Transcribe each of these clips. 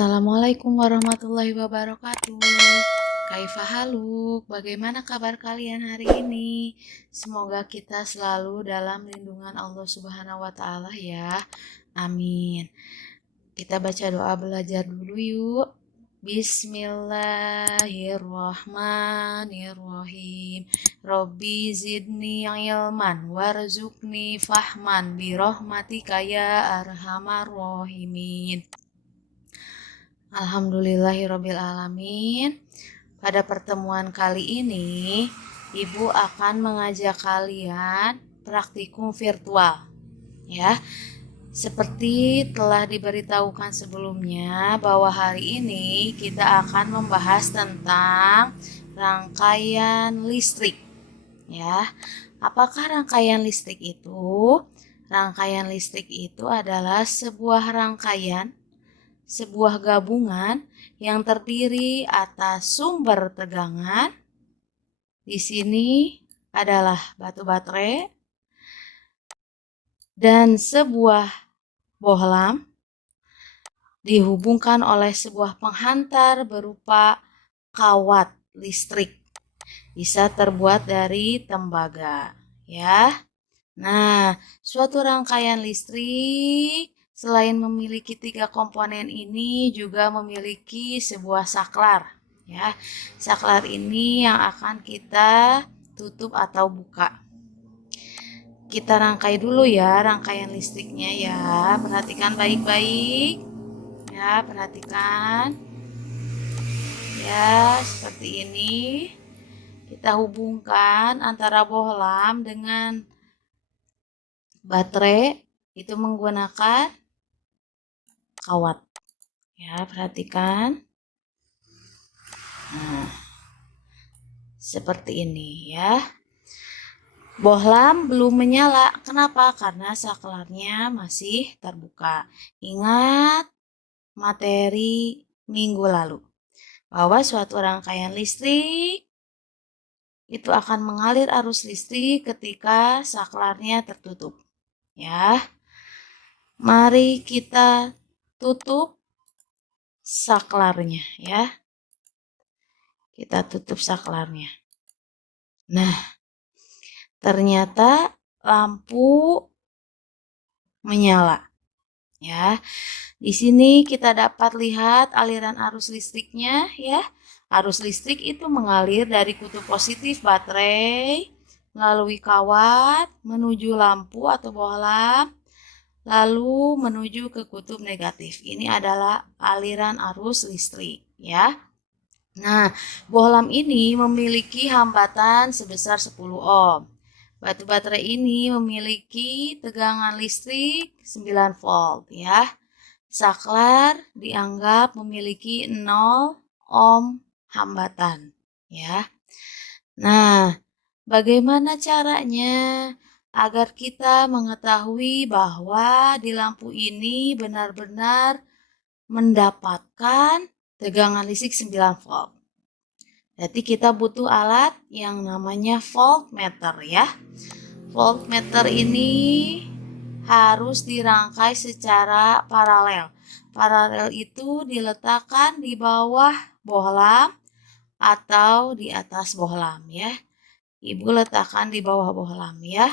Assalamualaikum warahmatullahi wabarakatuh. Kaifa haluk? Bagaimana kabar kalian hari ini? Semoga kita selalu dalam lindungan Allah Subhanahu wa taala ya. Amin. Kita baca doa belajar dulu yuk. Bismillahirrahmanirrahim. Robbi zidni ilman warzuqni fahman birahmatika ya arhamar rahimin. Alhamdulillahirrabbilalamin. Pada pertemuan kali ini, Ibu akan mengajak kalian praktikum virtual. Ya, seperti telah diberitahukan sebelumnya bahwa hari ini kita akan membahas tentang rangkaian listrik. Ya, apakah rangkaian listrik itu? Rangkaian listrik itu adalah sebuah gabungan yang terdiri atas sumber tegangan. Di sini adalah batu baterai dan sebuah bohlam dihubungkan oleh sebuah penghantar berupa kawat listrik. Bisa terbuat dari tembaga, ya. Nah, suatu rangkaian listrik selain memiliki 3 komponen ini juga memiliki sebuah saklar. Ya, saklar ini yang akan kita tutup atau buka. Kita rangkai dulu ya rangkaian listriknya ya. Perhatikan baik-baik. Ya, perhatikan. Ya, seperti ini. Kita hubungkan antara bohlam dengan baterai itu menggunakan kawat. Ya, perhatikan. Nah, seperti ini ya. Bohlam belum menyala. Kenapa? Karena saklarnya masih terbuka. Ingat materi minggu lalu bahwa suatu rangkaian listrik itu akan mengalir arus listrik ketika saklarnya tertutup. Ya. Mari kita tutup saklarnya ya. Kita tutup saklarnya. Nah, ternyata lampu menyala. Ya. Di sini kita dapat lihat aliran arus listriknya ya. Arus listrik itu mengalir dari kutub positif baterai melalui kawat menuju lampu atau bohlam lalu menuju ke kutub negatif. Ini adalah aliran arus listrik ya. Nah, bohlam ini memiliki hambatan sebesar 10 ohm. Batu baterai ini memiliki tegangan listrik 9 volt ya. Saklar dianggap memiliki 0 ohm hambatan ya. Nah, bagaimana caranya agar kita mengetahui bahwa di lampu ini benar-benar mendapatkan tegangan listrik 9 volt. Jadi kita butuh alat yang namanya voltmeter ya. Voltmeter ini harus dirangkai secara paralel. Paralel itu diletakkan di bawah bohlam atau di atas bohlam ya. Ibu letakkan di bawah bohlam ya.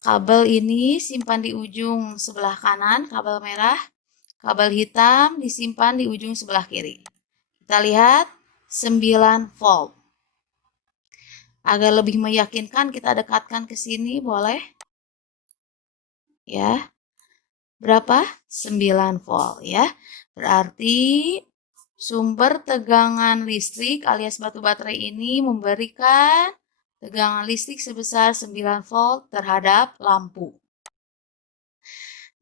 Kabel ini simpan di ujung sebelah kanan, kabel merah. Kabel hitam disimpan di ujung sebelah kiri. Kita lihat 9 volt. Agar lebih meyakinkan kita dekatkan ke sini boleh? Ya. Berapa? 9 volt ya. Berarti sumber tegangan listrik alias batu baterai ini memberikan tegangan listrik sebesar 9 volt terhadap lampu.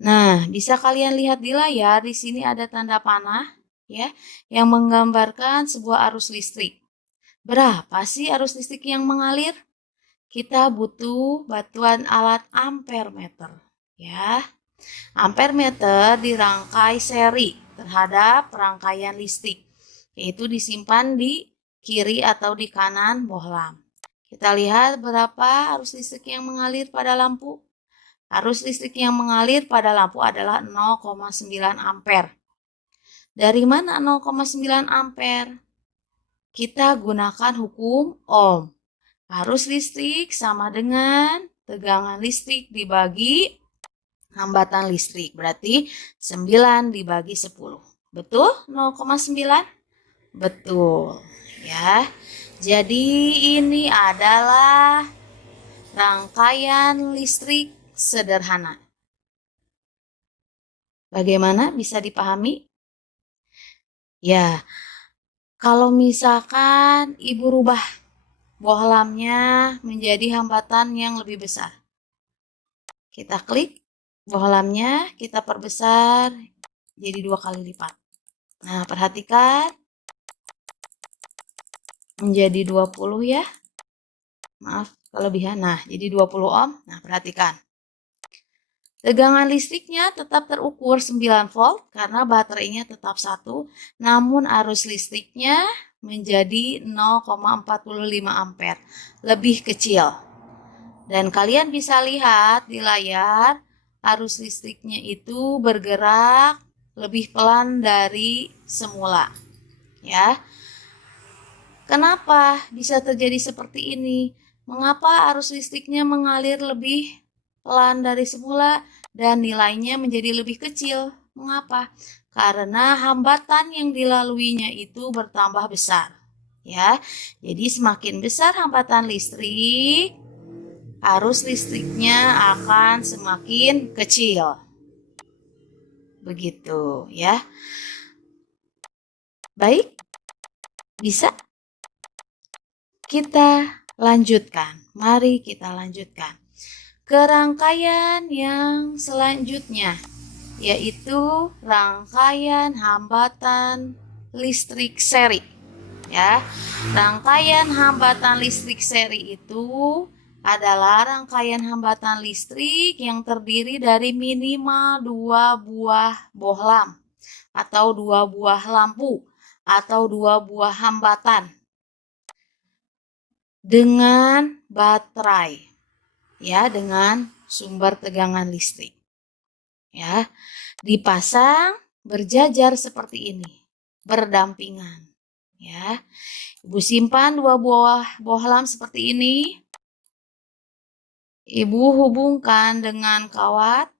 Nah, bisa kalian lihat di layar, di sini ada tanda panah ya yang menggambarkan sebuah arus listrik. Berapa sih arus listrik yang mengalir? Kita butuh bantuan alat ampermeter ya. Ampermeter dirangkai seri terhadap rangkaian listrik, yaitu disimpan di kiri atau di kanan bohlam. Kita lihat berapa arus listrik yang mengalir pada lampu. Arus listrik yang mengalir pada lampu adalah 0,9 ampere. Dari mana 0,9 ampere? Kita gunakan hukum Ohm. Arus listrik sama dengan tegangan listrik dibagi hambatan listrik. Berarti 9 dibagi 10. Betul? 0,9? Betul. Ya. Jadi ini adalah rangkaian listrik sederhana. Bagaimana bisa dipahami? Ya, kalau misalkan Ibu rubah bohlamnya menjadi hambatan yang lebih besar. Kita klik bohlamnya, kita perbesar jadi 2 kali lipat. Nah, perhatikan menjadi 20 ya. Maaf kelebihan. Nah, jadi 20 ohm. Nah, perhatikan. Tegangan listriknya tetap terukur 9 volt karena baterainya tetap 1, namun arus listriknya menjadi 0,45 ampere, lebih kecil. Dan kalian bisa lihat di layar, arus listriknya itu bergerak lebih pelan dari semula. Ya. Kenapa bisa terjadi seperti ini? Mengapa arus listriknya mengalir lebih pelan dari semula dan nilainya menjadi lebih kecil? Mengapa? Karena hambatan yang dilaluinya itu bertambah besar. Ya. Jadi semakin besar hambatan listrik, arus listriknya akan semakin kecil. Begitu ya. Baik. Bisa? Kita lanjutkan. Mari kita lanjutkan ke rangkaian yang selanjutnya, yaitu rangkaian hambatan listrik seri. Ya, rangkaian hambatan listrik seri itu adalah rangkaian hambatan listrik yang terdiri dari minimal 2 buah bohlam atau 2 buah lampu atau 2 buah hambatan dengan baterai, ya, dengan sumber tegangan listrik, ya, dipasang berjajar seperti ini, berdampingan, ya. Ibu simpan 2 buah bohlam seperti ini, Ibu hubungkan dengan kawat,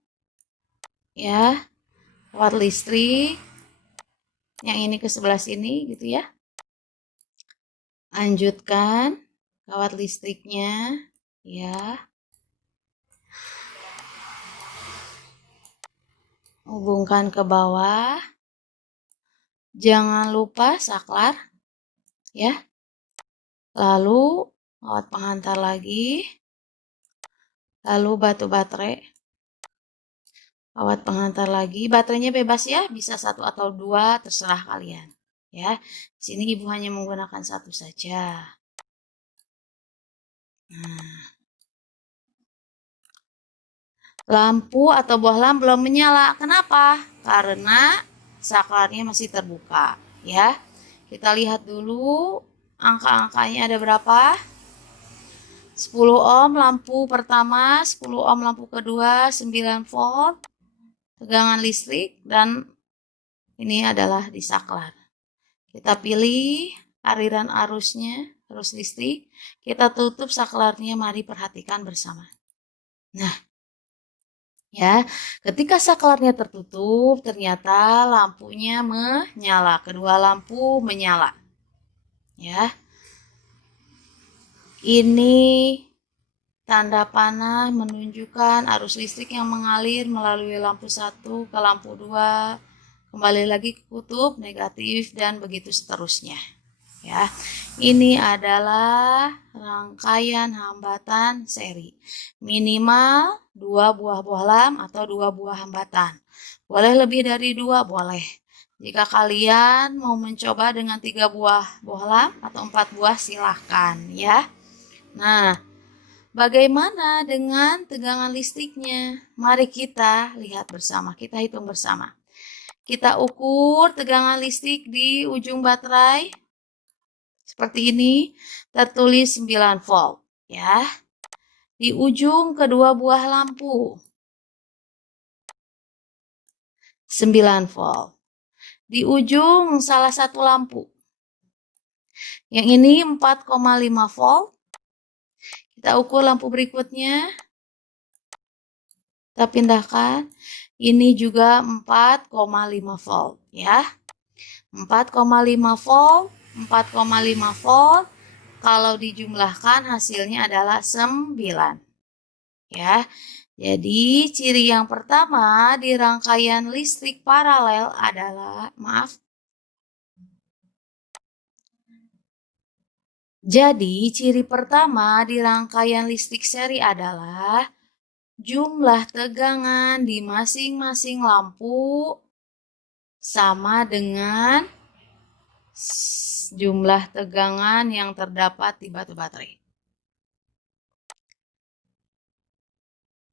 ya, kawat listrik, yang ini ke sebelah sini, gitu ya. Lanjutkan kawat listriknya, ya. Hubungkan ke bawah. Jangan lupa saklar, ya. Lalu kawat penghantar lagi. Lalu batu baterai. Kawat penghantar lagi. Baterainya bebas ya, bisa 1 atau 2, terserah kalian. Ya. Di sini Ibu hanya menggunakan 1 saja. Nah, lampu atau bohlam belum menyala. Kenapa? Karena saklarnya masih terbuka. Ya, kita lihat dulu angka-angkanya ada berapa. 10 ohm lampu pertama, 10 ohm lampu kedua, 9 volt tegangan listrik, dan ini adalah di saklar. Kita pilih aliran arusnya, arus listrik. Kita tutup saklarnya, mari perhatikan bersama. Nah, ya, ketika saklarnya tertutup, ternyata lampunya menyala. Kedua lampu menyala. Ya. Ini tanda panah menunjukkan arus listrik yang mengalir melalui lampu 1 ke lampu 2, kembali lagi ke kutub negatif, dan begitu seterusnya. Ya, ini adalah rangkaian hambatan seri. Minimal 2 buah bohlam atau 2 buah hambatan. Boleh lebih dari 2, boleh. Jika kalian mau mencoba dengan 3 buah bohlam atau 4 buah, silahkan ya. Nah, bagaimana dengan tegangan listriknya? Mari kita lihat bersama, kita hitung bersama. Kita ukur tegangan listrik di ujung baterai. Seperti ini, tertulis 9 volt, ya. Di ujung kedua buah lampu, 9 volt. di ujung salah satu lampu. Yang ini 4,5 volt. Kita ukur lampu berikutnya. Kita pindahkan. Ini juga 4,5 volt ya. 4,5 volt, 4,5 volt. Kalau dijumlahkan hasilnya adalah 9. Ya. Jadi ciri yang pertama di rangkaian listrik paralel adalah, Jadi ciri pertama di rangkaian listrik seri adalah jumlah tegangan di masing-masing lampu sama dengan jumlah tegangan yang terdapat di batu baterai.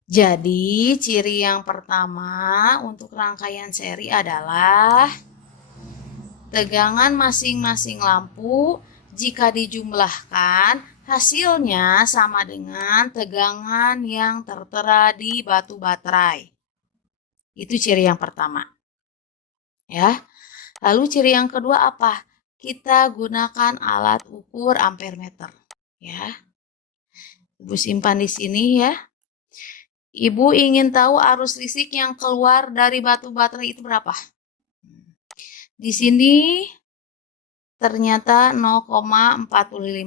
Jadi, ciri yang pertama untuk rangkaian seri adalah tegangan masing-masing lampu jika dijumlahkan hasilnya sama dengan tegangan yang tertera di batu baterai. Itu ciri yang pertama. Ya. Lalu ciri yang kedua apa? Kita gunakan alat ukur ampere meter. Ya. Ibu simpan di sini ya. Ibu ingin tahu arus listrik yang keluar dari batu baterai itu berapa? Di sini ternyata 0,45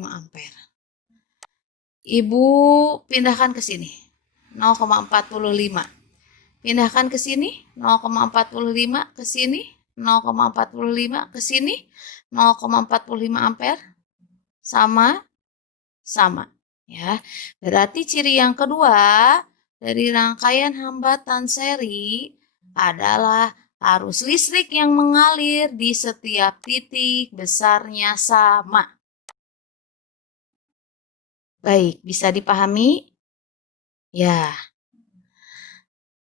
ampere. Ibu pindahkan ke sini. 0,45. Pindahkan ke sini. 0,45 ke sini. 0,45 ke sini. 0,45 ampere. Sama. Ya. Berarti ciri yang kedua dari rangkaian hambatan seri adalah arus listrik yang mengalir di setiap titik besarnya sama. Baik, bisa dipahami? Ya.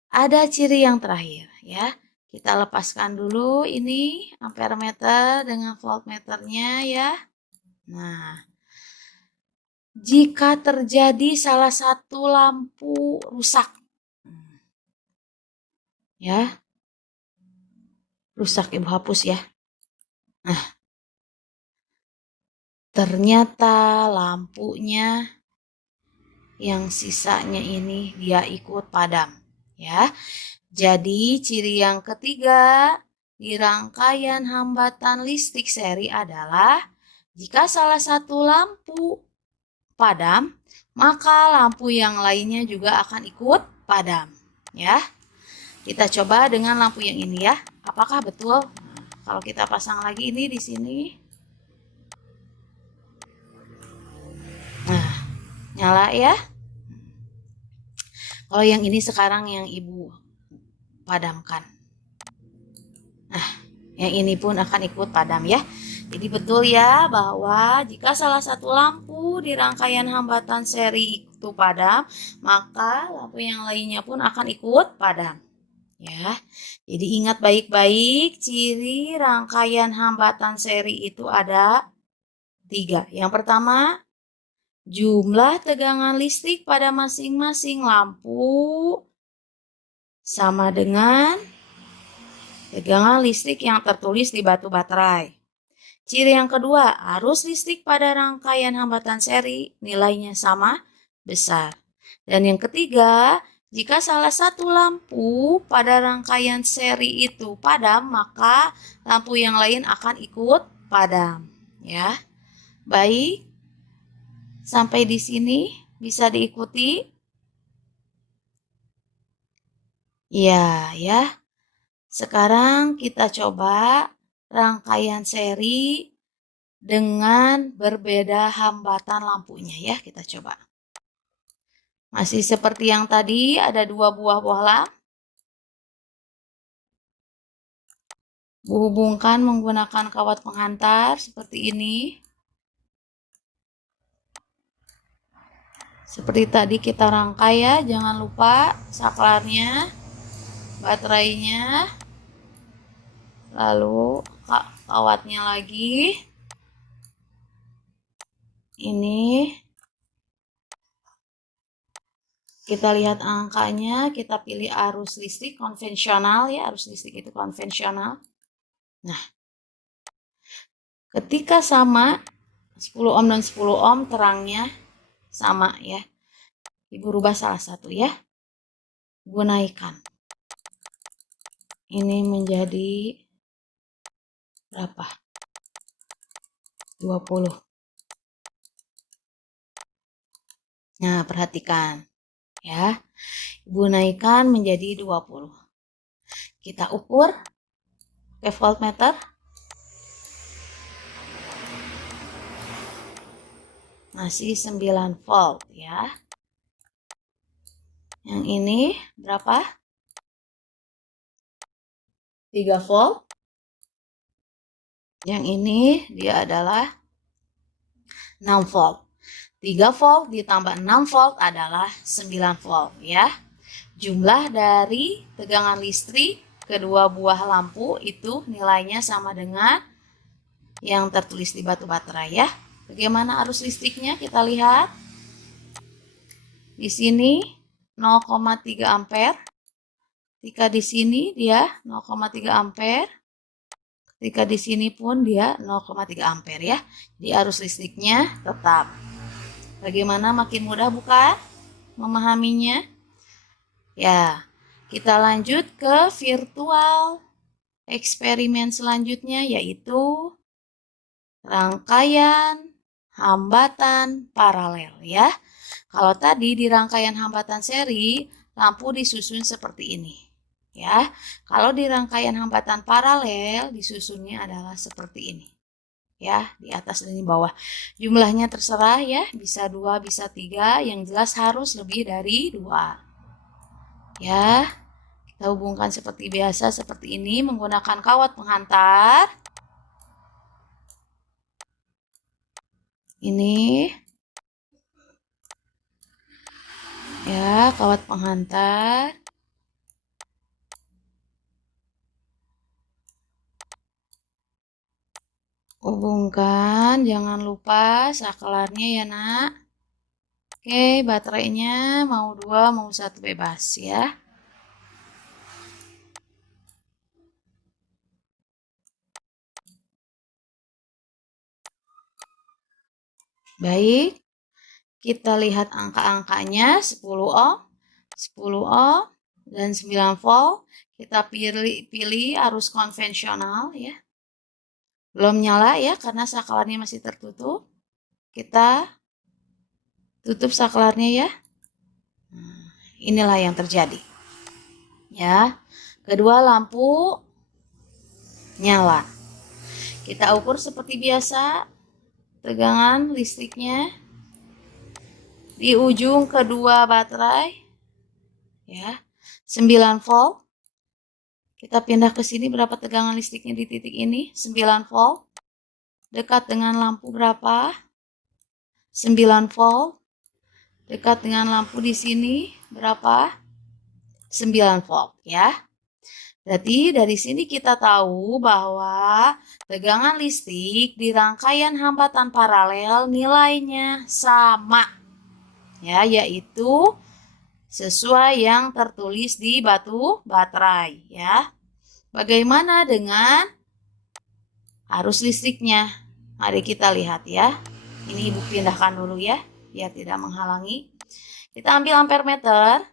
Ada ciri yang terakhir ya. Kita lepaskan dulu ini ampere meter dengan voltmeternya ya. Nah, jika terjadi salah satu lampu rusak, ya, rusak, Ibu hapus ya. Nah, ternyata lampunya yang sisanya ini dia ikut padam, ya. Jadi ciri yang ketiga di rangkaian hambatan listrik seri adalah jika salah satu lampu padam, maka lampu yang lainnya juga akan ikut padam, ya. Kita coba dengan lampu yang ini ya. Apakah betul? Nah, kalau kita pasang lagi ini di sini. Nah, nyala ya. Kalau yang ini sekarang yang Ibu padamkan. Nah, yang ini pun akan ikut padam ya. Jadi betul ya bahwa jika salah satu lampu di rangkaian hambatan seri itu padam, maka lampu yang lainnya pun akan ikut padam. Ya, jadi ingat baik-baik ciri rangkaian hambatan seri itu ada 3. Yang pertama, jumlah tegangan listrik pada masing-masing lampu sama dengan tegangan listrik yang tertulis di batu baterai. Ciri yang kedua, arus listrik pada rangkaian hambatan seri nilainya sama besar. Dan yang ketiga, jika salah satu lampu pada rangkaian seri itu padam, maka lampu yang lain akan ikut padam. Ya, baik. Sampai di sini bisa diikuti? Ya. Sekarang kita coba rangkaian seri dengan berbeda hambatan lampunya ya. Kita coba. Masih seperti yang tadi, ada 2 buah bohlam. Hubungkan menggunakan kawat penghantar seperti ini. Seperti tadi kita rangkai ya, jangan lupa saklarnya, baterainya, lalu kawatnya lagi. Ini kita lihat angkanya, kita pilih arus listrik konvensional ya, arus listrik itu konvensional. Nah, ketika sama 10 ohm dan 10 ohm terangnya sama ya. Ibu rubah salah satu ya. Ibu naikkan. Ini menjadi berapa? 20. Nah, perhatikan ya. Ibu naikkan menjadi 20. Kita ukur pakai voltmeter. Masih 9 volt ya. Yang ini berapa? 3 volt. Yang ini dia adalah 6 volt. 3 volt ditambah 6 volt adalah 9 volt ya. Jumlah dari tegangan listrik kedua buah lampu itu nilainya sama dengan yang tertulis di batu baterai ya. Bagaimana arus listriknya? Kita lihat. Di sini 0,3 ampere. Ketika di sini dia 0,3 ampere. Ketika di sini pun dia 0,3 ampere ya. Jadi arus listriknya tetap. Bagaimana, makin mudah bukan memahaminya? Ya, kita lanjut ke virtual eksperimen selanjutnya, yaitu rangkaian hambatan paralel ya. Kalau tadi di rangkaian hambatan seri, lampu disusun seperti ini ya. Kalau di rangkaian hambatan paralel, disusunnya adalah seperti ini ya, di atas dan di bawah. Jumlahnya terserah ya, bisa 2, bisa 3, yang jelas harus lebih dari 2 ya. Kita hubungkan seperti biasa, seperti ini, menggunakan kawat penghantar. Ini ya, kawat penghantar. Hubungkan, jangan lupa saklarnya ya nak. Oke, baterainya mau 2, mau 1 bebas ya. Baik, kita lihat angka-angkanya 10 ohm, 10 ohm, dan 9 volt. Kita pilih arus konvensional ya. Belum nyala ya, karena saklarnya masih tertutup. Kita tutup saklarnya ya. Inilah yang terjadi. Ya, kedua lampu nyala. Kita ukur seperti biasa tegangan listriknya di ujung kedua baterai ya, 9 volt. Kita pindah ke sini, berapa tegangan listriknya di titik ini? 9 volt. Dekat dengan lampu berapa? 9 volt. Dekat dengan lampu di sini berapa? 9 volt ya. Berarti dari sini kita tahu bahwa tegangan listrik di rangkaian hambatan paralel nilainya sama ya, yaitu sesuai yang tertulis di batu baterai ya. Bagaimana dengan arus listriknya? Mari kita lihat ya. Ini ibu pindahkan dulu ya, biar tidak menghalangi. Kita ambil ampere meter.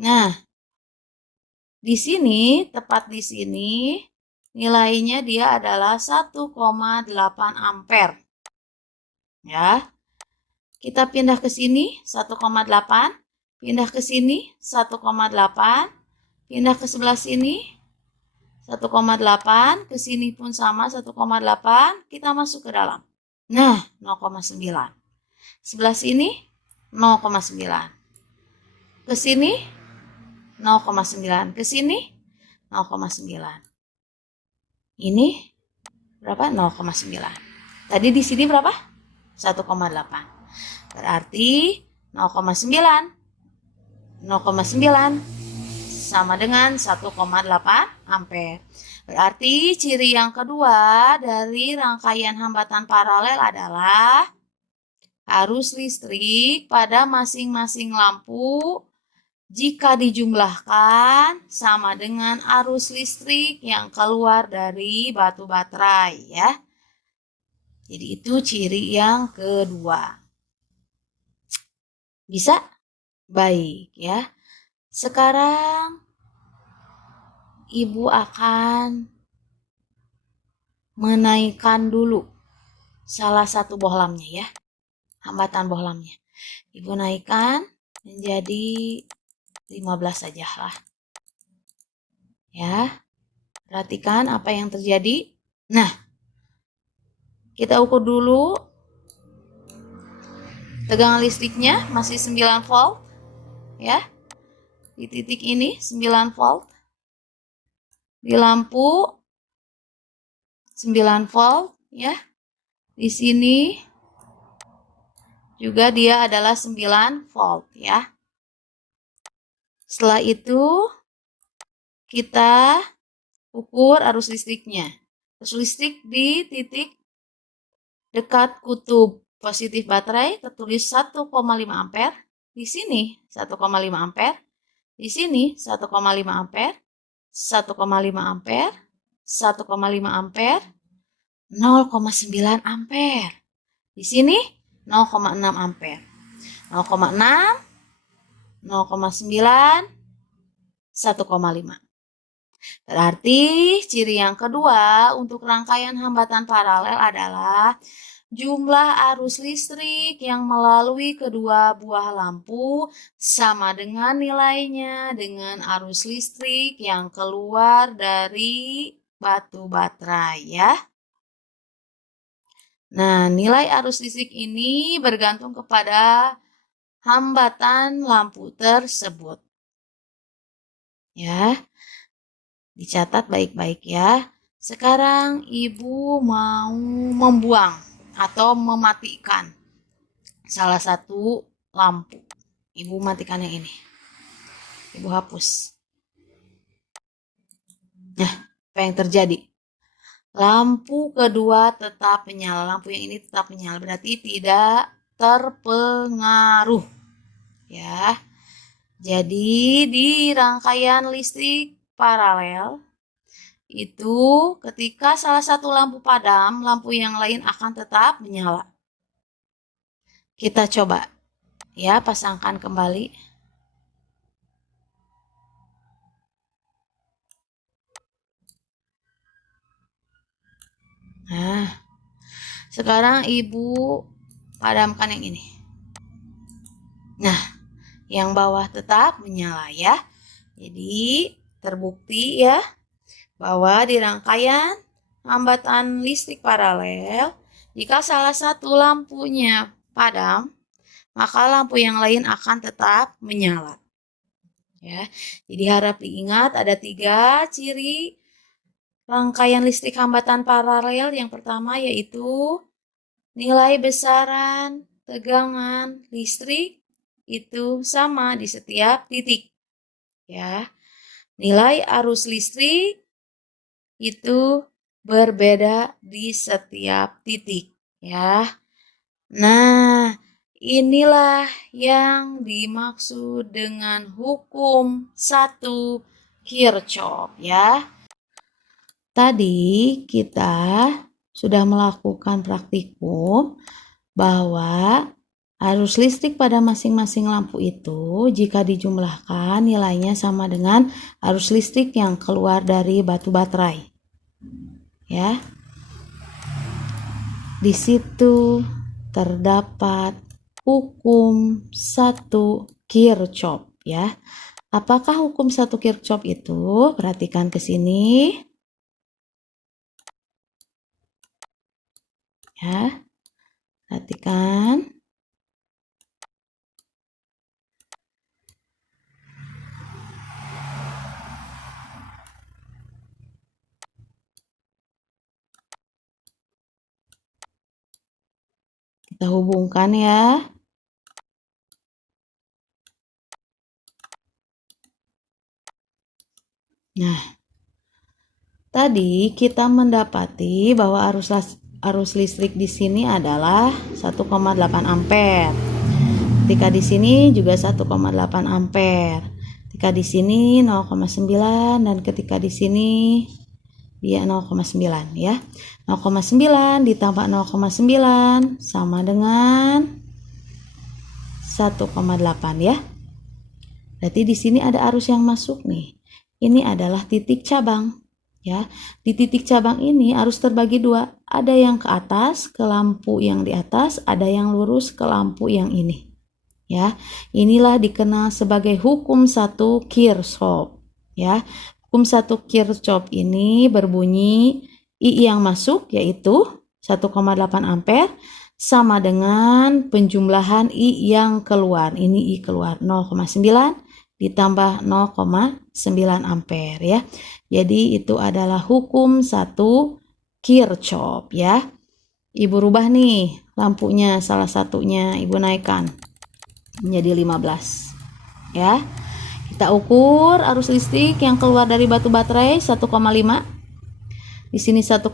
Nah, di sini, tepat di sini, nilainya dia adalah 1,8 ampere. Ya. Kita pindah ke sini 1,8, pindah ke sini 1,8, pindah ke sebelah sini 1,8, ke sini pun sama 1,8, kita masuk ke dalam. Nah, 0,9. Sebelah sini 0,9. Ke sini 0,9, ke sini 0,9. Ini berapa? 0,9. Tadi di sini berapa? 1,8. Berarti 0,9. 0,9 sama dengan 1,8 ampere. Berarti ciri yang kedua dari rangkaian hambatan paralel adalah arus listrik pada masing-masing lampu jika dijumlahkan sama dengan arus listrik yang keluar dari batu baterai ya. Jadi itu ciri yang kedua. Bisa? Baik ya. Sekarang Ibu akan menaikkan dulu salah satu bohlamnya ya. Hambatan bohlamnya. Ibu naikkan menjadi 15 saja lah. Ya. Perhatikan apa yang terjadi. Nah, kita ukur dulu. Tegangan listriknya masih 9 volt. Ya. Di titik ini 9 volt. Di lampu 9 volt ya. Di sini juga dia adalah 9 volt ya. Setelah itu kita ukur arus listriknya. Arus listrik di titik dekat kutub positif baterai tertulis 1,5 ampere. Di sini 1,5 ampere. Di sini 1,5 ampere. 1,5 ampere. 1,5 ampere. 0,9 ampere. Di sini 0,6 ampere. 0,6, 0,9, 1,5. Berarti ciri yang kedua untuk rangkaian hambatan paralel adalah jumlah arus listrik yang melalui kedua buah lampu sama dengan nilainya dengan arus listrik yang keluar dari batu baterai ya. Nah, nilai arus listrik ini bergantung kepada hambatan lampu tersebut. Ya. Dicatat baik-baik ya. Sekarang Ibu mau membuang atau mematikan salah satu lampu. Ibu matikan yang ini. Ibu hapus. Nah, apa yang terjadi? Lampu kedua tetap menyala. Lampu yang ini tetap menyala. Berarti tidak terpengaruh. Ya. Jadi di rangkaian listrik paralel itu ketika salah satu lampu padam, lampu yang lain akan tetap menyala. Kita coba ya, pasangkan kembali. Nah, sekarang Ibu padamkan yang ini. Nah, yang bawah tetap menyala ya. Jadi terbukti ya bahwa di rangkaian hambatan listrik paralel, jika salah satu lampunya padam, maka lampu yang lain akan tetap menyala. Ya, jadi harap diingat ada 3 ciri rangkaian listrik hambatan paralel. Yang pertama yaitu nilai besaran tegangan listrik itu sama di setiap titik. Ya. Nilai arus listrik itu berbeda di setiap titik, ya. Nah, inilah yang dimaksud dengan hukum 1 Kirchhoff, ya. Tadi kita sudah melakukan praktikum bahwa arus listrik pada masing-masing lampu itu jika dijumlahkan nilainya sama dengan arus listrik yang keluar dari batu baterai. Ya. Di situ terdapat hukum 1 Kirchhoff ya. Apakah hukum 1 Kirchhoff itu? Perhatikan ke sini. Ya. Perhatikan. Kita hubungkan ya. Nah, tadi kita mendapati bahwa arus listrik di sini adalah 1,8 ampere. Ketika di sini juga 1,8 ampere. Ketika di sini 0,9 dan ketika di sini dia 0,9 ya. 0,9 ditambah 0,9 sama dengan 1,8 ya. Berarti di sini ada arus yang masuk nih. Ini adalah titik cabang ya. Di titik cabang ini arus terbagi dua. Ada yang ke atas ke lampu yang di atas, ada yang lurus ke lampu yang ini. Ya, inilah dikenal sebagai hukum 1 Kirchhoff. Ya, hukum 1 Kirchhoff ini berbunyi I yang masuk yaitu 1,8 ampere sama dengan penjumlahan I yang keluar. Ini I keluar 0,9 ditambah 0,9 ampere ya. Jadi itu adalah hukum 1 Kirchhoff ya. Ibu rubah nih lampunya, salah satunya Ibu naikkan menjadi 15 ya. Kita ukur arus listrik yang keluar dari batu baterai 1,5. Di sini 1,5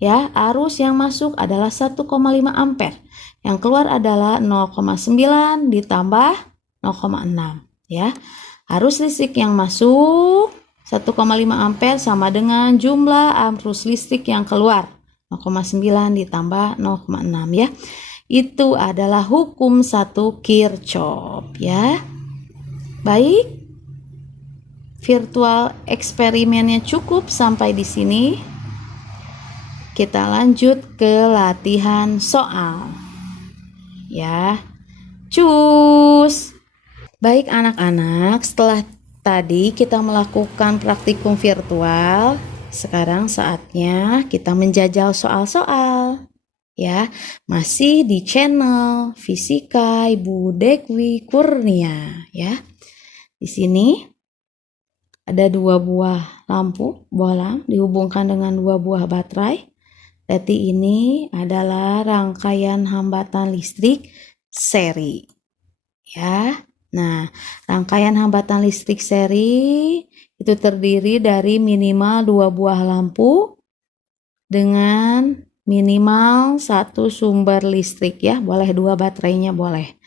ya. Arus yang masuk adalah 1,5 ampere. Yang keluar adalah 0,9 ditambah 0,6 ya. Arus listrik yang masuk 1,5 ampere sama dengan jumlah arus listrik yang keluar 0,9 ditambah 0,6 ya. Itu adalah hukum 1 Kirchhoff ya. Baik, virtual eksperimennya cukup sampai di sini. Kita lanjut ke latihan soal ya. Cus. Baik anak-anak, setelah tadi kita melakukan praktikum virtual, sekarang saatnya kita menjajal soal-soal. Ya, masih di channel Fisika Ibu Dekwi Kurnia ya. Di sini ada 2 buah lampu bohlam dihubungkan dengan 2 buah baterai. Berarti ini adalah rangkaian hambatan listrik seri ya. Nah, rangkaian hambatan listrik seri itu terdiri dari minimal 2 buah lampu dengan minimal 1 sumber listrik ya. Boleh 2 baterainya boleh.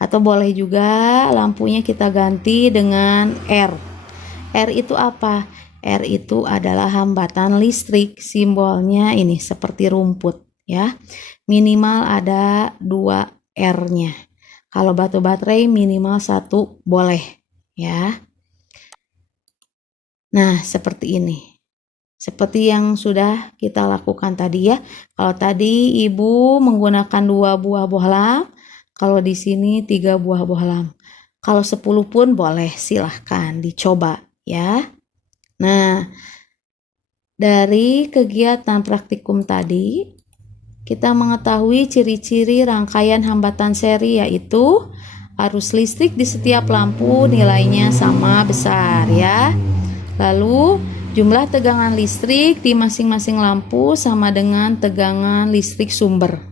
Atau boleh juga lampunya kita ganti dengan R. R itu apa? R itu adalah hambatan listrik. Simbolnya ini seperti rumput ya. Minimal ada 2 R-nya. Kalau batu baterai minimal 1 boleh ya. Nah, seperti ini. Seperti yang sudah kita lakukan tadi ya. Kalau tadi Ibu menggunakan 2 buah bohlam, kalau di sini 3 buah bohlam. Kalau 10 pun boleh, silahkan dicoba ya. Nah, dari kegiatan praktikum tadi, kita mengetahui ciri-ciri rangkaian hambatan seri yaitu arus listrik di setiap lampu nilainya sama besar ya. Lalu jumlah tegangan listrik di masing-masing lampu sama dengan tegangan listrik sumber.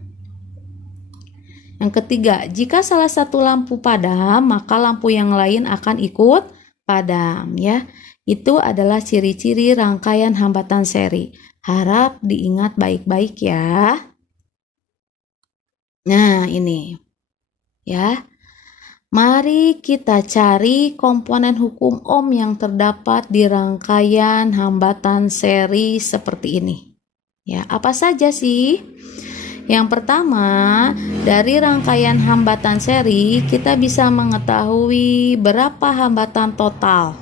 Yang ketiga, jika salah satu lampu padam, maka lampu yang lain akan ikut padam ya. Itu adalah ciri-ciri rangkaian hambatan seri. Harap diingat baik-baik ya. Nah, ini ya. Mari kita cari komponen hukum Ohm yang terdapat di rangkaian hambatan seri seperti ini. Ya, apa saja sih? Yang pertama, dari rangkaian hambatan seri kita bisa mengetahui berapa hambatan total.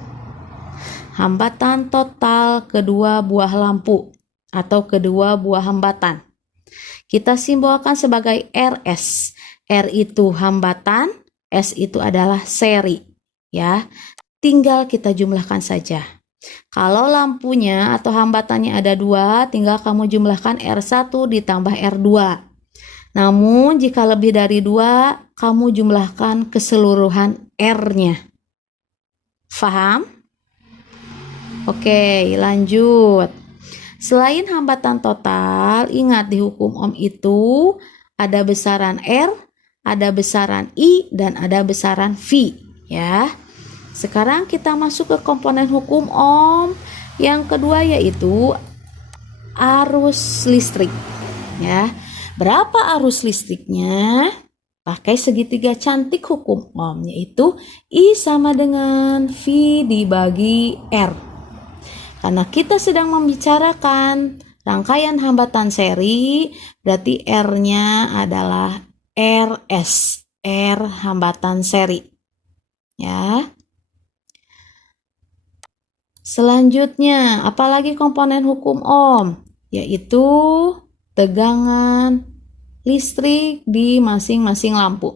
Hambatan total kedua buah lampu atau kedua buah hambatan. Kita simbolkan sebagai RS. R itu hambatan, S itu adalah seri ya. Tinggal kita jumlahkan saja. Kalau lampunya atau hambatannya ada 2, tinggal kamu jumlahkan R1 ditambah R2. Namun jika lebih dari 2, kamu jumlahkan keseluruhan R-nya. Faham? Oke, lanjut. Selain hambatan total, ingat di hukum Ohm itu ada besaran R, ada besaran I, dan ada besaran V ya. Sekarang kita masuk ke komponen hukum Ohm yang kedua yaitu arus listrik ya. Berapa arus listriknya? pakai segitiga cantik hukum Ohm, yaitu I sama dengan V dibagi R. Karena kita sedang membicarakan rangkaian hambatan seri, berarti R-nya adalah RS, R hambatan seri. Ya. Selanjutnya, apalagi komponen hukum Ohm, yaitu tegangan listrik di masing-masing lampu.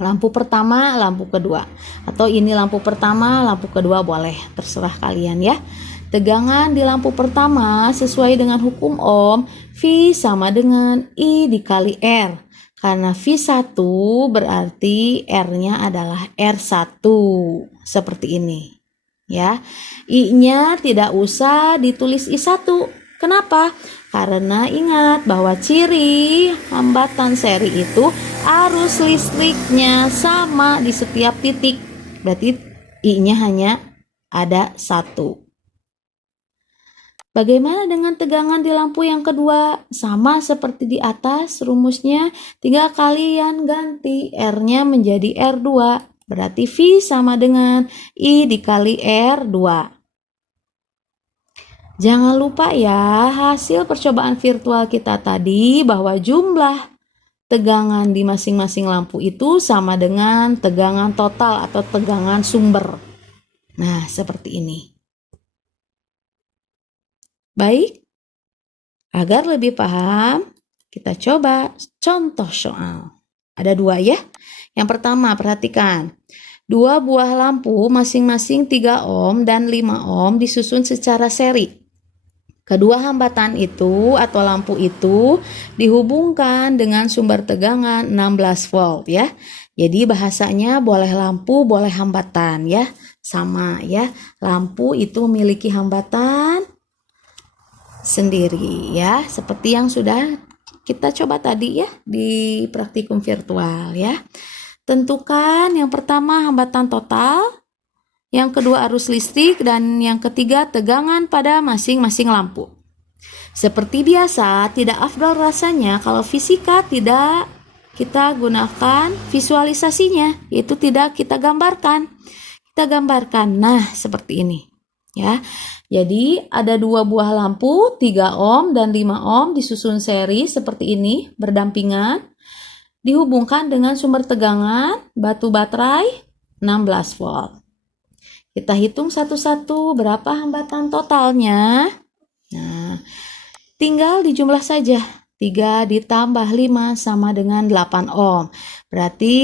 Lampu pertama, lampu kedua. Atau ini lampu pertama, lampu kedua boleh. Terserah kalian ya. Tegangan di lampu pertama sesuai dengan hukum Ohm, V sama dengan I dikali R. Karena V1 berarti R-nya adalah R1. Seperti ini. Ya, I-nya tidak usah ditulis I1. Kenapa? Karena ingat bahwa ciri hambatan seri itu arus listriknya sama di setiap titik. Berarti I-nya hanya ada 1. Bagaimana dengan tegangan di lampu yang kedua? Sama seperti di atas rumusnya, tinggal kalian ganti R-nya menjadi R2. Berarti V sama dengan I dikali R2. Jangan lupa ya, hasil percobaan virtual kita tadi bahwa jumlah tegangan di masing-masing lampu itu sama dengan tegangan total atau tegangan sumber. Nah, seperti ini. Baik, agar lebih paham, kita coba contoh soal. Ada 2 ya. Yang pertama, perhatikan. 2 buah lampu masing-masing 3 ohm dan 5 ohm disusun secara seri. Kedua hambatan itu atau lampu itu dihubungkan dengan sumber tegangan 16 volt ya. Jadi bahasanya boleh lampu, boleh hambatan ya. Sama ya. Lampu itu memiliki hambatan sendiri ya. Seperti yang sudah kita coba tadi ya di praktikum virtual ya. Tentukan yang pertama hambatan total, yang kedua arus listrik, dan yang ketiga tegangan pada masing-masing lampu. Seperti biasa, tidak afdal rasanya kalau fisika tidak kita gunakan visualisasinya, yaitu tidak kita gambarkan. Kita gambarkan, nah seperti ini ya. Jadi ada 2 buah lampu 3 ohm dan 5 ohm disusun seri seperti ini berdampingan, dihubungkan dengan sumber tegangan batu baterai 16 volt. Kita hitung satu-satu berapa hambatan totalnya. Nah, tinggal dijumlah saja. 3 ditambah 5 sama dengan 8 ohm. Berarti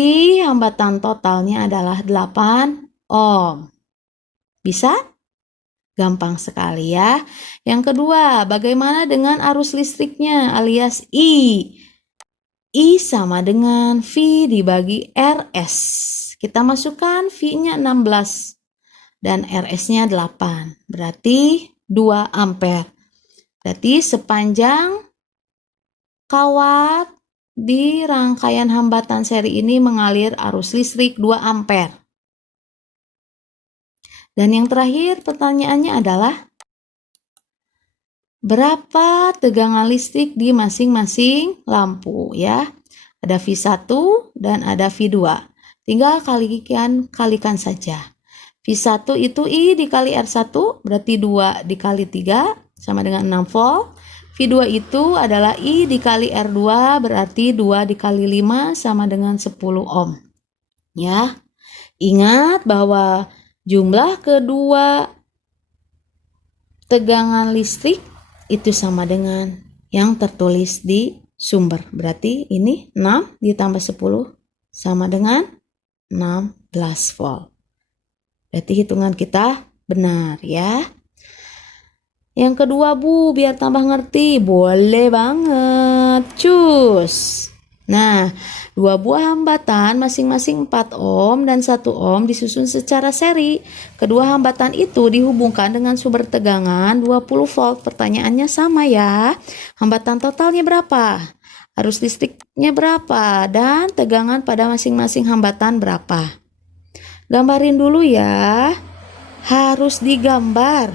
hambatan totalnya adalah 8 ohm. Bisa? Gampang sekali ya. Yang kedua, bagaimana dengan arus listriknya alias I? I sama dengan V dibagi RS. Kita masukkan V-nya 16 dan RS-nya 8. Berarti 2 ampere. Berarti sepanjang kawat di rangkaian hambatan seri ini mengalir arus listrik 2 ampere. Dan yang terakhir pertanyaannya adalah berapa tegangan listrik di masing-masing lampu ya. Ada V1 dan ada V2. Tinggal kalikan saja. V1 itu I dikali R1 berarti 2 dikali 3 sama dengan 6 volt. V2 itu adalah I dikali R2 berarti 2 dikali 5 sama dengan 10 ohm. Ya. Ingat bahwa jumlah kedua tegangan listrik itu sama dengan yang tertulis di sumber. Berarti ini 6 ditambah 10 sama dengan 16 volt. Berarti hitungan kita benar ya. Yang kedua Bu, biar tambah ngerti. Boleh banget. Cus. Nah, 2 buah hambatan masing-masing 4 ohm dan 1 ohm disusun secara seri. Kedua hambatan itu dihubungkan dengan sumber tegangan 20 volt. Pertanyaannya sama ya. Hambatan totalnya berapa? Arus listriknya berapa? Dan tegangan pada masing-masing hambatan berapa? Gambarin dulu ya. Harus digambar.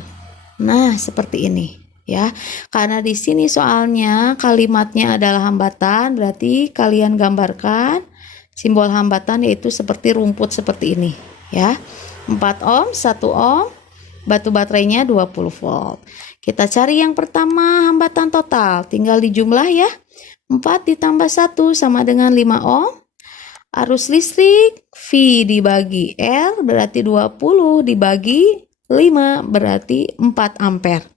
Nah, seperti ini. Ya, karena di sini soalnya kalimatnya adalah hambatan, berarti kalian gambarkan Simbol hambatan yaitu seperti rumput seperti ini ya. 4 ohm, 1 ohm, batu baterainya 20 volt. Kita cari yang pertama hambatan total, tinggal dijumlah ya. 4 ditambah 1 sama dengan 5 ohm. Arus listrik V dibagi R berarti 20 dibagi 5 berarti 4 ampere.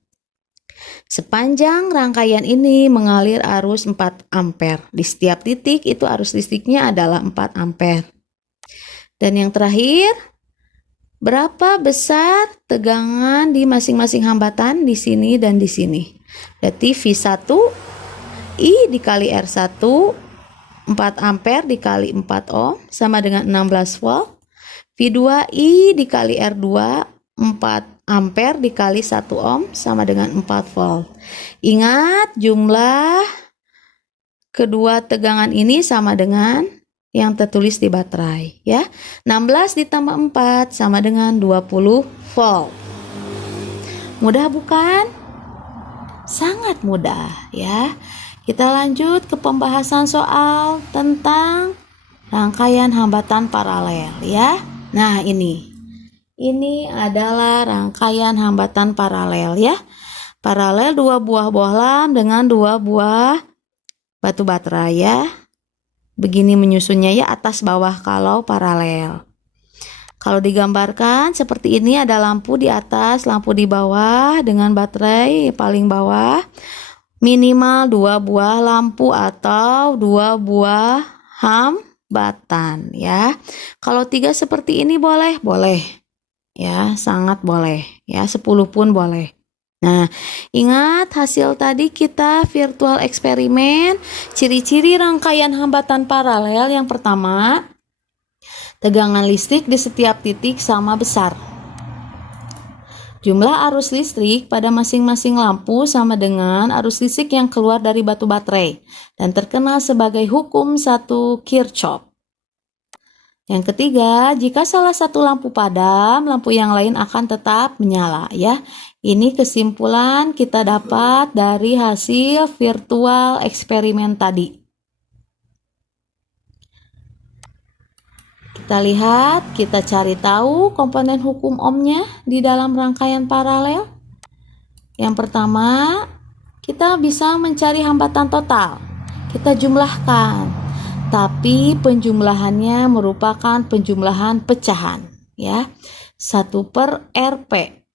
Sepanjang rangkaian ini mengalir arus 4 ampere. Di setiap titik itu arus listriknya adalah 4 ampere. Dan yang terakhir, berapa besar tegangan di masing-masing hambatan di sini dan di sini? Berarti V1 I dikali R1 4 ampere dikali 4 ohm sama dengan 16 volt. V2 I dikali R2 4 ampere dikali 1 ohm sama dengan 4 volt. Ingat jumlah kedua tegangan ini sama dengan yang tertulis di baterai ya. 16 ditambah 4 sama dengan 20 volt. Mudah bukan? Sangat mudah ya. Kita lanjut ke pembahasan soal tentang rangkaian hambatan paralel ya. Nah, ini adalah rangkaian hambatan paralel ya. Paralel 2 buah bohlam dengan 2 buah batu baterai ya. Begini menyusunnya ya, atas bawah kalau paralel. Kalau digambarkan seperti ini, ada lampu di atas, lampu di bawah dengan baterai paling bawah. Minimal 2 buah lampu atau 2 buah hambatan ya. Kalau 3 seperti ini boleh ya, sangat boleh ya, 10 pun boleh. Nah, ingat hasil tadi kita virtual eksperimen. Ciri-ciri rangkaian hambatan paralel yang pertama, tegangan listrik di setiap titik sama besar. Jumlah arus listrik pada masing-masing lampu sama dengan arus listrik yang keluar dari batu baterai dan terkenal sebagai hukum 1 Kirchhoff. Yang ketiga, jika salah satu lampu padam, lampu yang lain akan tetap menyala ya. Ini kesimpulan kita dapat dari hasil virtual eksperimen tadi. Kita lihat, kita cari tahu komponen hukum ohmnya di dalam rangkaian paralel. Yang pertama, kita bisa mencari hambatan total. Kita jumlahkan, tapi penjumlahannya merupakan penjumlahan pecahan ya. 1/Rp,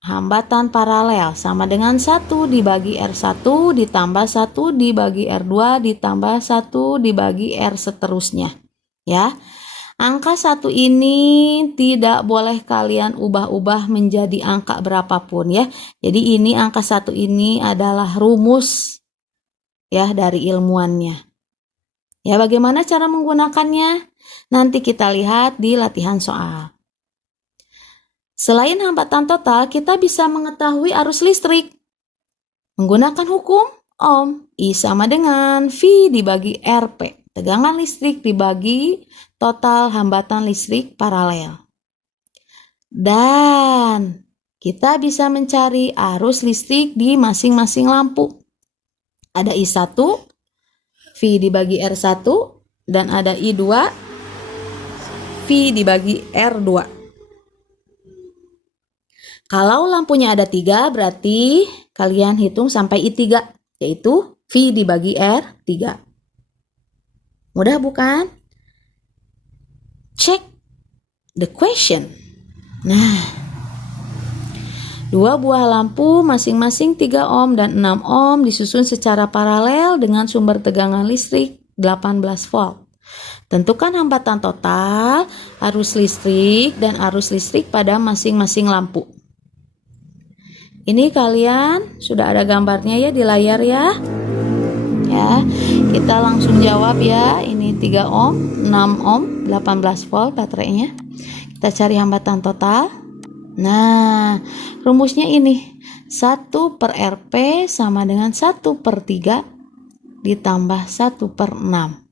hambatan paralel sama dengan 1 dibagi R1 ditambah 1 dibagi R2 ditambah 1 dibagi R seterusnya ya. Angka 1 ini tidak boleh kalian ubah-ubah menjadi angka berapapun ya. Jadi ini angka 1 ini adalah rumus ya dari ilmuannya. Ya, bagaimana cara menggunakannya? Nanti kita lihat di latihan soal. Selain hambatan total, kita bisa mengetahui arus listrik menggunakan hukum ohm. I sama dengan V dibagi Rp. Tegangan listrik dibagi total hambatan listrik paralel. Dan kita bisa mencari arus listrik di masing-masing lampu. Ada I1, V dibagi R1, dan ada I2, V dibagi R2. Kalau lampunya ada 3, berarti kalian hitung sampai I3, yaitu V dibagi R3. Mudah bukan? Check the question. Nah, 2 buah lampu masing-masing 3 ohm dan 6 ohm disusun secara paralel dengan sumber tegangan listrik 18 volt. Tentukan hambatan total, arus listrik, dan arus listrik pada masing-masing lampu. Ini kalian sudah ada gambarnya ya di layar ya. Ya, kita langsung jawab ya. Ini 3 ohm, 6 ohm, 18 volt baterainya. Kita cari hambatan total. Nah, rumusnya ini 1/Rp sama dengan 1/3 ditambah 1/6.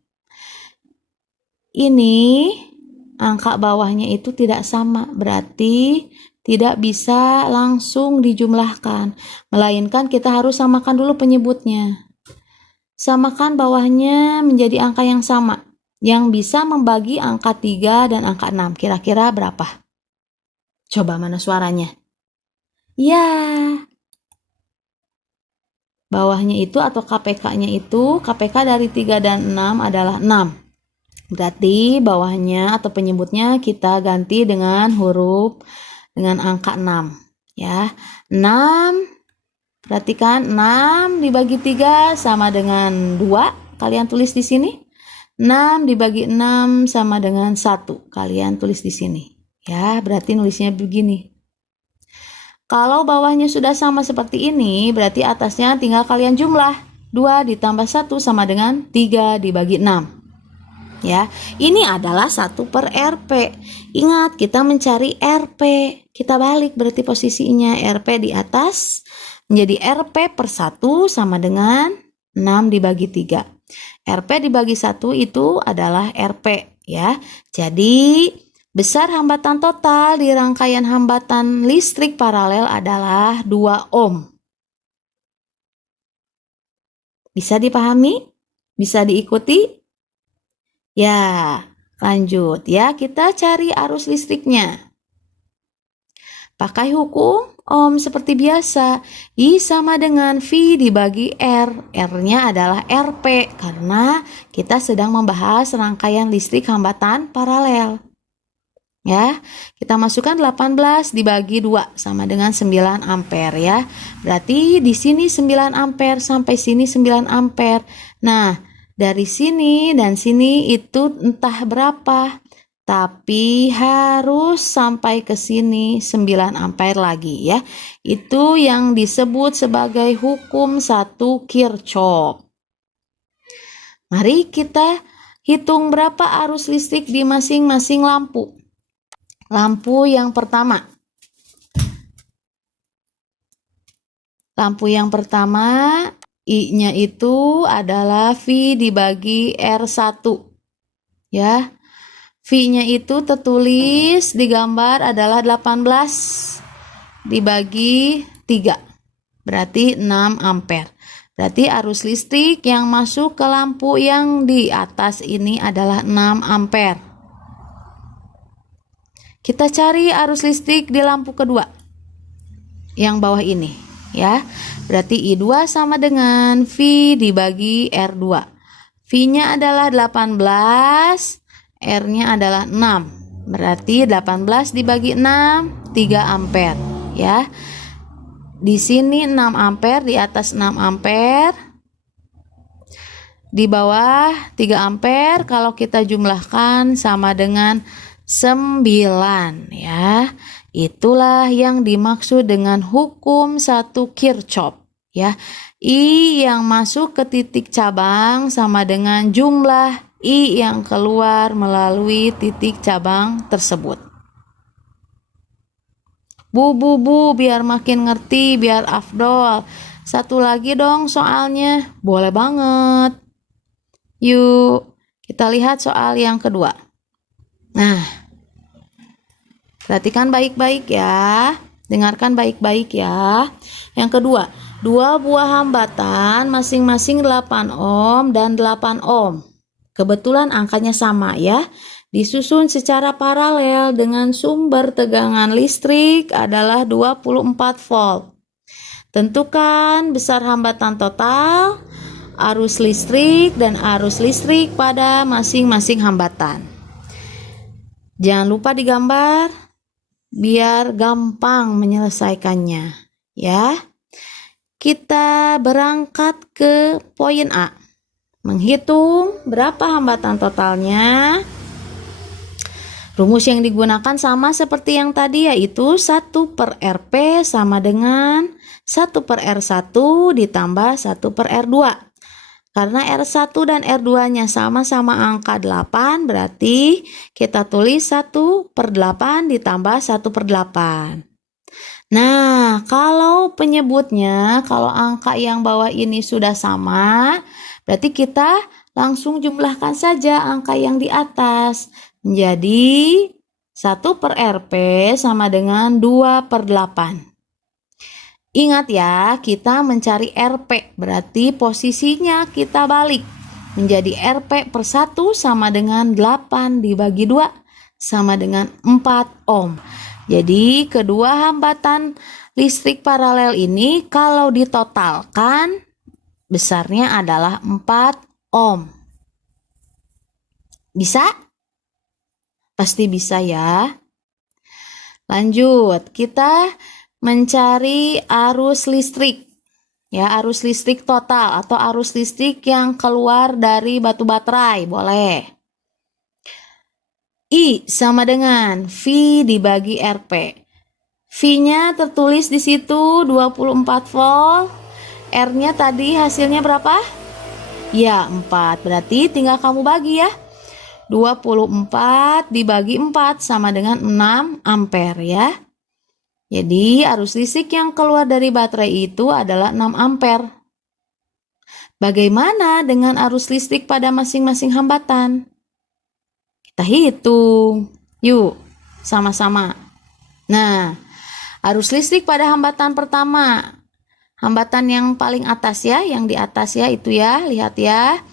Ini angka bawahnya itu tidak sama, berarti tidak bisa langsung dijumlahkan, melainkan kita harus samakan dulu penyebutnya. Samakan bawahnya menjadi angka yang sama. yang bisa membagi angka 3 dan angka 6. Kira-kira berapa? Coba mana suaranya? Ya, bawahnya itu atau KPK-nya itu, KPK dari 3 dan 6 adalah 6. Berarti bawahnya atau penyebutnya kita ganti dengan huruf dengan angka 6. Ya, 6, perhatikan 6 dibagi 3 sama dengan 2. Kalian tulis di sini. 6 dibagi 6 sama dengan 1. Kalian tulis di sini. Ya, berarti nulisnya begini. Kalau bawahnya sudah sama seperti ini, berarti atasnya tinggal kalian jumlah. 2 ditambah 1 sama dengan 3 dibagi 6. Ya, ini adalah 1 per RP. Ingat, kita mencari RP. Kita balik berarti posisinya. RP di atas menjadi RP per 1 sama dengan 6 dibagi 3. RP dibagi 1 itu adalah RP. Ya, jadi besar hambatan total di rangkaian hambatan listrik paralel adalah 2 ohm. Bisa dipahami? Bisa diikuti? Ya, lanjut ya, kita cari arus listriknya. Pakai hukum ohm seperti biasa. I sama dengan V dibagi R. R-nya adalah RP karena kita sedang membahas rangkaian listrik hambatan paralel. Ya, kita masukkan 18 dibagi 2 sama dengan 9 ampere ya. Berarti di sini 9 ampere sampai sini 9 ampere. Nah, dari sini dan sini itu entah berapa. Tapi harus sampai ke sini 9 ampere lagi ya. Itu yang disebut sebagai hukum 1 Kirchhoff. Mari kita hitung berapa arus listrik di masing-masing lampu. Lampu yang pertama. Lampu yang pertama, I-nya itu adalah V dibagi R1. Ya. V-nya itu tertulis di gambar adalah 18 dibagi 3. Berarti 6 ampere. Berarti arus listrik yang masuk ke lampu yang di atas ini adalah 6 ampere. Kita cari arus listrik di lampu kedua. Yang bawah ini, ya. Berarti I2 sama dengan V dibagi R2. V-nya adalah 18, R-nya adalah 6. Berarti 18 dibagi 6, 3 ampere, ya. Di sini 6 ampere, di atas 6 ampere. Di bawah 3 ampere, kalau kita jumlahkan sama dengan 9 ya. Itulah yang dimaksud dengan hukum 1 Kirchhoff ya. I yang masuk ke titik cabang sama dengan jumlah I yang keluar melalui titik cabang tersebut. Bu, biar makin ngerti, biar afdol. Satu lagi dong soalnya. Boleh banget. Yuk, kita lihat soal yang kedua. Nah, perhatikan baik-baik ya. Dengarkan baik-baik ya. Yang kedua, 2 buah hambatan masing-masing 8 ohm dan 8 ohm. Kebetulan angkanya sama ya. Disusun secara paralel dengan sumber tegangan listrik adalah 24 volt. Tentukan besar hambatan total, arus listrik, dan arus listrik pada masing-masing hambatan. Jangan lupa digambar biar gampang menyelesaikannya ya. Kita berangkat ke poin A. Menghitung berapa hambatan totalnya. Rumus yang digunakan sama seperti yang tadi, yaitu 1 per RP sama dengan 1 per R1 ditambah 1 per R2. Karena R1 dan R2-nya sama-sama angka 8, berarti kita tulis 1 per 8 ditambah 1 per 8. Nah, kalau penyebutnya, kalau angka yang bawah ini sudah sama, berarti kita langsung jumlahkan saja angka yang di atas. Menjadi 1 per RP sama dengan 2 per 8. Ingat ya, kita mencari RP, berarti posisinya kita balik. menjadi Rp per 1 sama dengan 8 dibagi 2 sama dengan 4 ohm. Jadi kedua hambatan listrik paralel ini kalau ditotalkan besarnya adalah 4 ohm. Bisa? Pasti bisa ya. Lanjut, kita mencari arus listrik. Ya, arus listrik total atau arus listrik yang keluar dari batu baterai, boleh. I sama dengan V dibagi Rp. V-nya tertulis di situ 24 volt. R-nya tadi hasilnya berapa? Ya, 4. Berarti tinggal kamu bagi ya. 24 dibagi 4 sama dengan 6 ampere ya. Jadi arus listrik yang keluar dari baterai itu adalah 6 ampere. Bagaimana dengan arus listrik pada masing-masing hambatan? Kita hitung. Yuk, sama-sama. Nah, arus listrik pada hambatan pertama. Hambatan yang paling atas ya, yang di atas ya itu ya, lihat ya.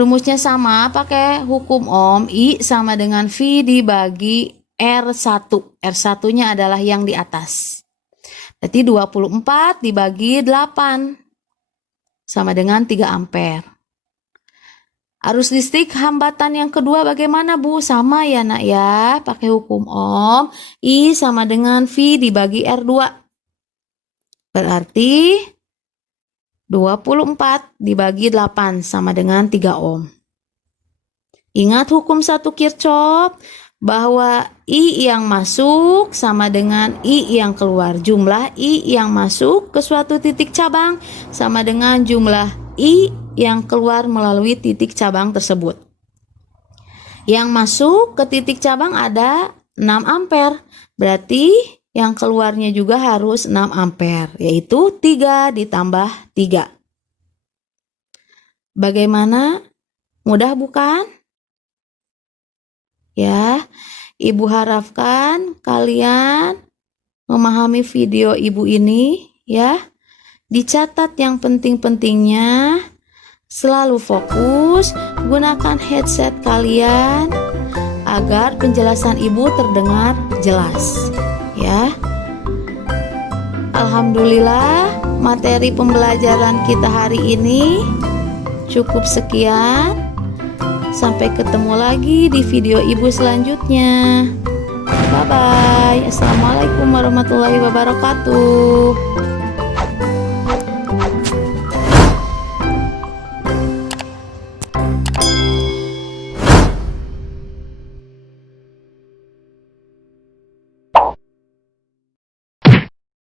Rumusnya sama, pakai hukum Ohm. I sama dengan V dibagi R1. R1-nya adalah yang di atas. Berarti 24 dibagi 8 sama dengan 3 ampere. Arus listrik hambatan yang kedua bagaimana Bu? Sama ya nak ya, pakai hukum Ohm. I sama dengan V dibagi R2. Berarti 24 dibagi 8 sama dengan 3 ohm. Ingat hukum 1 Kirchhoff bahwa I yang masuk sama dengan I yang keluar. Jumlah I yang masuk ke suatu titik cabang sama dengan jumlah I yang keluar melalui titik cabang tersebut. Yang masuk ke titik cabang ada 6 ampere. Berarti yang keluarnya juga harus 6 ampere, yaitu 3 ditambah 3. Bagaimana? Mudah bukan? Ya, Ibu harapkan kalian memahami video Ibu ini ya. Dicatat yang penting-pentingnya, selalu fokus, gunakan headset kalian agar penjelasan Ibu terdengar jelas. Ya, alhamdulillah materi pembelajaran kita hari ini cukup sekian. Sampai ketemu lagi di video Ibu selanjutnya. Bye bye. Assalamualaikum warahmatullahi wabarakatuh.